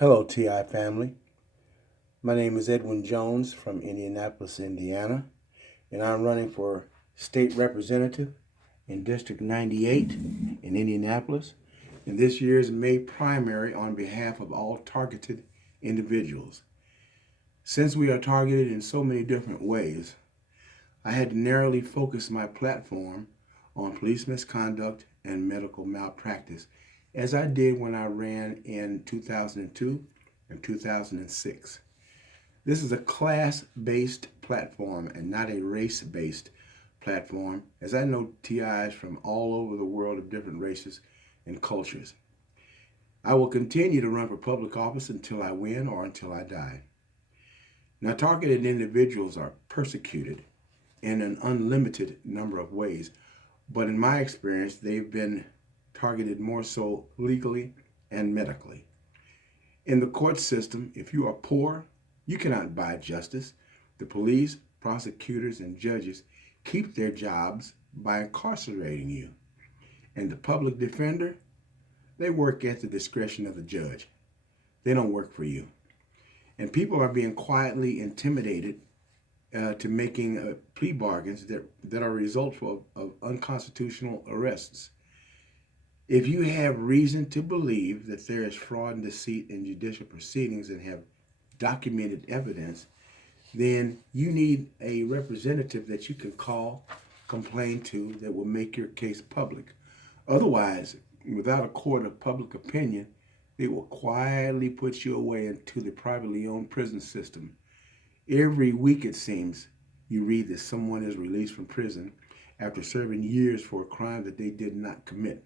Hello, TI family. My name is Edwin Jones from Indianapolis, Indiana, and I'm running for state representative in District 98 in Indianapolis in this year's May primary on behalf of all targeted individuals. Since we are targeted in so many different ways, I had to narrowly focus my platform on police misconduct and medical malpractice, as I did when I ran in 2002 and 2006. This is a class-based platform and not a race-based platform, as I know TIs from all over the world of different races and cultures. I will continue to run for public office until I win or until I die. Now, targeted individuals are persecuted in an unlimited number of ways, but in my experience, they've been targeted more so legally and medically. In the court system, if you are poor, you cannot buy justice. The police, prosecutors, and judges keep their jobs by incarcerating you. And the public defender, they work at the discretion of the judge. They don't work for you. And people are being quietly intimidated to making plea bargains that are results of unconstitutional arrests. If you have reason to believe that there is fraud and deceit in judicial proceedings and have documented evidence, then you need a representative that you can call, complain to, that will make your case public. Otherwise, without a court of public opinion, they will quietly put you away into the privately owned prison system. Every week, it seems, you read that someone is released from prison after serving years for a crime that they did not commit.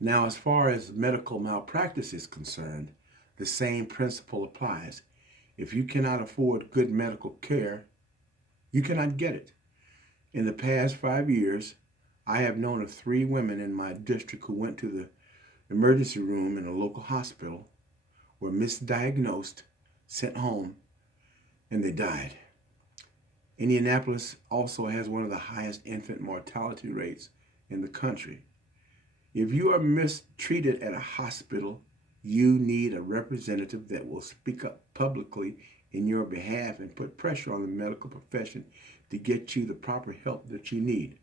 Now, as far as medical malpractice is concerned, the same principle applies. If you cannot afford good medical care, you cannot get it. In the past 5 years, I have known of 3 women in my district who went to the emergency room in a local hospital, were misdiagnosed, sent home, and they died. Indianapolis also has one of the highest infant mortality rates in the country. If you are mistreated at a hospital, you need a representative that will speak up publicly in your behalf and put pressure on the medical profession to get you the proper help that you need.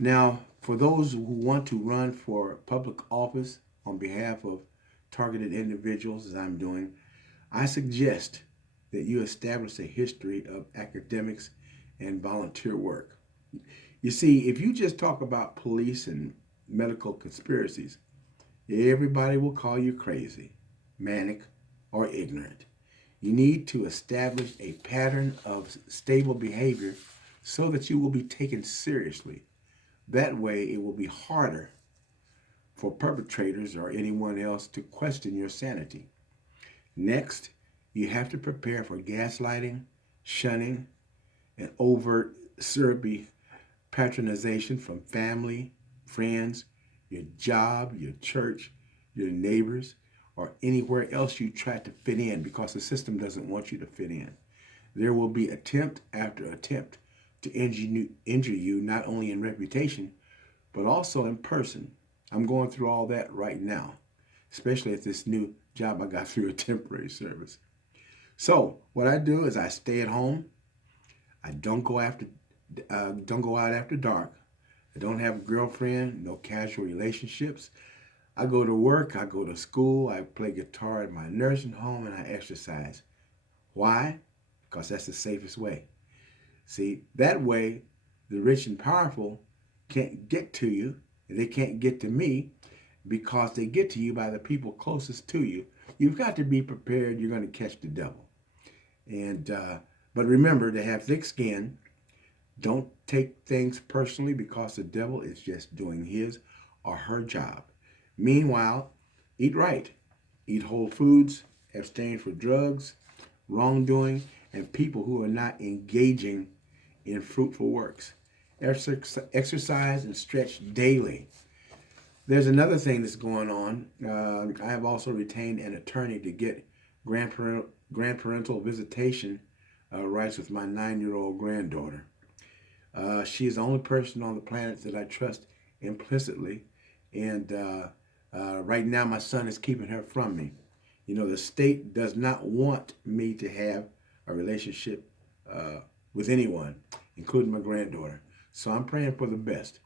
Now, for those who want to run for public office on behalf of targeted individuals, as I'm doing, I suggest that you establish a history of academics and volunteer work. You see, if you just talk about police and medical conspiracies, everybody will call you crazy, manic, or ignorant. You need to establish a pattern of stable behavior so that you will be taken seriously. That way, it will be harder for perpetrators or anyone else to question your sanity. Next, you have to prepare for gaslighting, shunning, and overt syrupy patronization from family, friends, your job, your church, your neighbors, or anywhere else you try to fit in, because the system doesn't want you to fit in. There will be attempt after attempt to injure you, not only in reputation, but also in person. I'm going through all that right now, especially at this new job I got through a temporary service. So what I do is I stay at home. I don't go out after dark. I don't have a girlfriend, no casual relationships. I go to work, I go to school, I play guitar at my nursing home, and I exercise. Why? Because that's the safest way. See, that way, the rich and powerful can't get to you, and they can't get to me, because they get to you by the people closest to you. You've got to be prepared. You're going to catch the devil. But remember to have thick skin. Don't take things personally, because the devil is just doing his or her job. Meanwhile, eat right. Eat whole foods, abstain from drugs, wrongdoing, and people who are not engaging in fruitful works. Exercise and stretch daily. There's another thing that's going on. I have also retained an attorney to get grandparental visitation rights with my 9-year-old granddaughter. She is the only person on the planet that I trust implicitly, and Right now, my son is keeping her from me. You know, the state does not want me to have a relationship with anyone, including my granddaughter. So I'm praying for the best.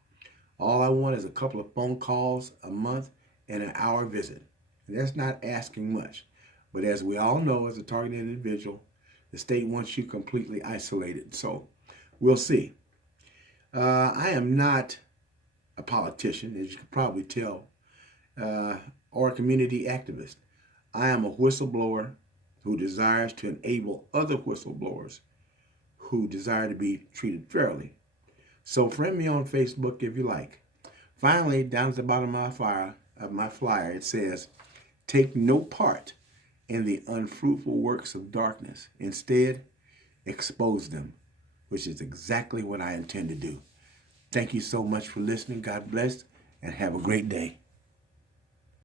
All I want is a couple of phone calls a month and an hour visit. And that's not asking much. But as we all know, as a targeted individual, the state wants you completely isolated. So we'll see. I am not a politician, as you can probably tell, or a community activist. I am a whistleblower who desires to enable other whistleblowers who desire to be treated fairly. So friend me on Facebook if you like. Finally, down at the bottom of my flyer, it says, "Take no part in the unfruitful works of darkness. Instead, expose them," which is exactly what I intend to do. Thank you so much for listening. God bless, and have a great day.